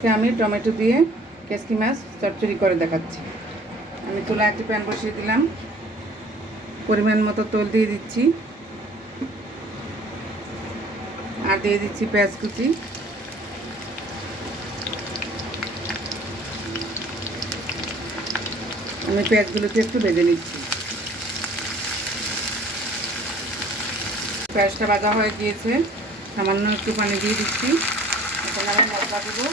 আমি টমেটো দিয়ে কেসকি মাছ চচ্চড়ি করে দেখাচ্ছি। আমি চুলায় একটি প্যান বসিয়ে দিলাম, পরিমাণ মতো তেল দিয়ে দিচ্ছি, আর দিয়ে দিচ্ছি পেঁয়াজ কুচি, আমি পেঁয়াজগুলোকে একটু ভেজে নিচ্ছি। পেঁয়াজটা ভাজা হয়ে গিয়েছে, সামান্য একটু পানি দিয়ে দিচ্ছি। এখন আমি মশলা দেবো,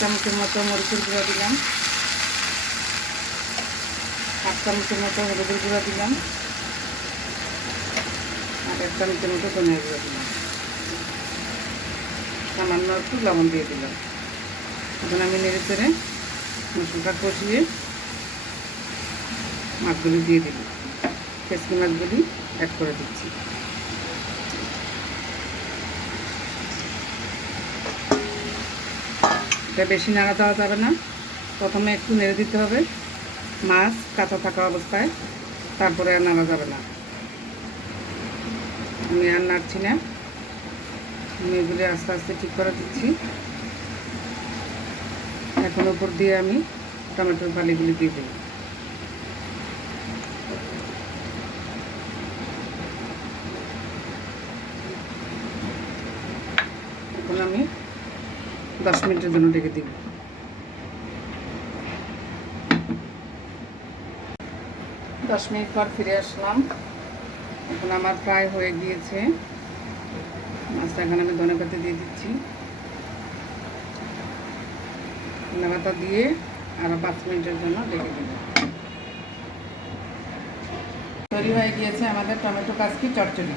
চামচের মতো মরিচের গুঁড়া দিলাম, 1 চামচের মতো হলুদের গুঁড়া দিলাম, আর 1 চামচের মতো ধনিয়া গুঁড়া দিলাম, সামান্য একটু লবণ দিয়ে দিলাম। এখন আমি নেড়ে চেড়ে মশলাটা কষিয়ে মাছগুলি দিয়ে দিলাম, কেসকি মাছগুলি অ্যাড করে দিচ্ছি। এটা বেশি নাড়া দেওয়া যাবে না, প্রথমে একটু নেড়ে দিতে হবে মাছ কাঁচা থাকা অবস্থায়, তারপরে আর নাড়া যাবে না। আমি আর নাড়ছি না, আমি এগুলি আস্তে আস্তে ঠিক করে দিচ্ছি। এখন উপর দিয়ে আমি টমেটোর ফালিগুলি দিয়ে দেব। এখন আমি 10 মিনিটের জন্য ঢেকে দিব। 10 মিনিট পর ফিরে আসলাম। এখন আমার প্রায় হয়ে গিয়েছে মাছটা। এখন আমি ধনেপাতা দিয়ে দিচ্ছি, ধনেপাতা দিয়ে আরও 5 মিনিটের জন্য ঢেকে দিব। তৈরি হয়ে গিয়েছে আমাদের টমেটো কাসকি চচ্চড়ি।